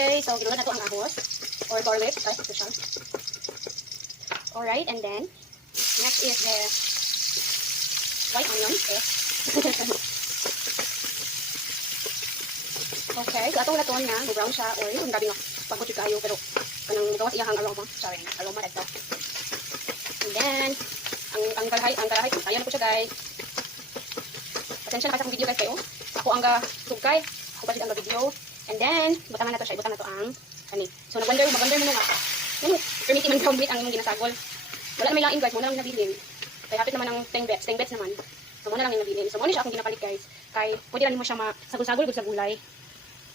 Okay, so ginulat na to ang ahos or garlic, guys, ito siya. Alright, and then next is the white onion. Okay, so atong laton nga, brown siya or yung gabi nga pagkutsi kayo pero kanang gawas iyahang aroma. Sorry, aroma dito. And then ang kalahay, kaya na po siya, guys. Pasensya na kasi akong video, guys, kayo. Ako ang sugkay, ako pa ang video. And then, butangan na to siya, ibutang na to ang kani. So, mag-wonder mo nga. Ano, permiti man ground meat ang imong ginasagol. Wala naman lain, guys, muna lang nabilin. Kaya hapit naman ang 10 bets naman. So, muna lang yung nabilin. So, muna siya akong ginapalit, guys. Kay, pwede lang mo siya masagol-sagol sa gulay.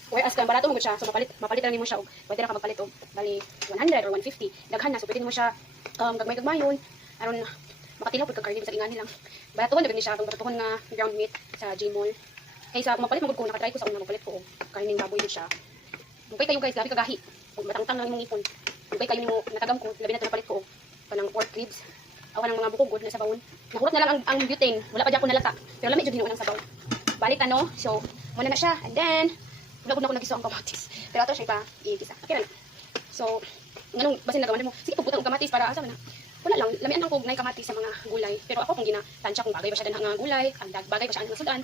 Whereas, kung barato mo siya, so mapalit lang mo siya, pwede na ka magpalit og bali 100 or 150. Daghan na, so pwede mo siya gagmay-gagmayon. Aron, makatilaw pagka karne sa ingani lang. Baratuhon na siya atong baratuhon nga ground meat sa Gmall. Kay sa mapalit mo ko nakatry ko sa una mapalit ko karning baboy din siya. Mugay kayo, guys, gabi kagahi. Ug matangtang lang imong ipon. Mugay kayo nimo natagam ko labi na to napalit ko kanang pork ribs. Awan ng mga bukog na sa bawon. Nakurot na lang ang butane. Wala pa diyan ko nalata. Pero lami jud ginuon ang sabaw. Balik ano. So, muna na siya. And then wala ko nagiso ang kamatis. Pero ato siya pa igisa. Okay na. So, nganong basin nagawan mo. Sige pagputang og kamatis para asa man na. Wala lang, lamian lang ko nay kamatis sa mga gulay. Pero ako kung ginatansya kung bagay ba siya nga gulay, ang bagay ba siya ang nasudan.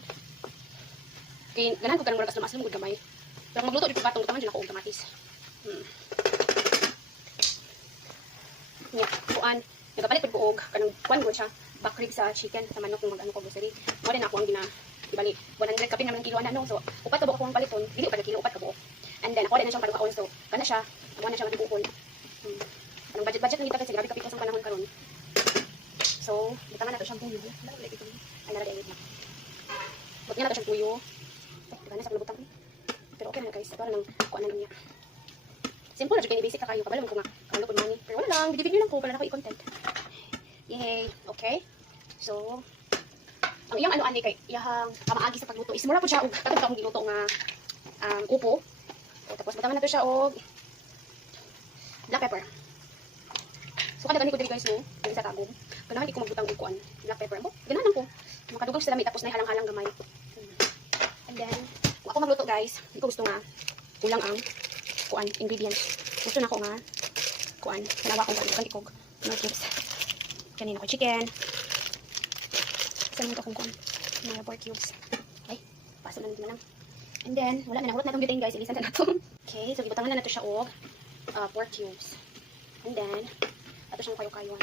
Kay ganahan ko kanang murag aslam gud gamay. Pero magluto dito batong taman din ako og kamatis. Nya, kuan, nagapalit pud ko og kanang kuan gud siya, back rib sa chicken sa manok ng mag-ano ko grocery. Mo din ako ang bali 100 kapin naman kilo ano. So, upat ka buok ko ang paliton, dili pa kilo upat ka buok. And then ako din na siyang padukaon, so kana siya, amo na siya matibukon. Anong budget lang kita kasi grabe kapit sa panahon karon. So, butangan na to siyang tuyo. Ay nara dili na. Butangan na to siyang tuyo. Diba na sa butang. Pero okay na, guys. Ito na lang kuan na niya. Simple na jud kay basic ka kayo. Kabalo ko nga kalo ko money. Pero wala lang, video lang ko para na ko i-content. Yay. Okay. So, ang iyang ano ani kay iyang pamaagi sa pagluto is mura po siya og katong akong giluto nga upo. So, tapos butangan na to siya og black pepper. So, kada gani ko diri, guys, no? Dili sa tagong. Ganahan di ko magbutang og kuan black pepper. Ganahan ko. Makadugang sa lami tapos nay halang-halang gamay. And then, kung ako magluto, guys, hindi ko gusto nga kulang ang kuan ingredients. Gusto na ako nga kuan. Kanawa ko nga ikog no chips. Kanina ko chicken. Saan mo ito kung kuan? Mga pork cubes. Okay. Paso na lang. And then, wala na. Nahulot na itong butane, guys. Ilisan na ito. Okay. So, ibutangan na ito siya og pork cubes. And then, ito siyang kayo-kayo.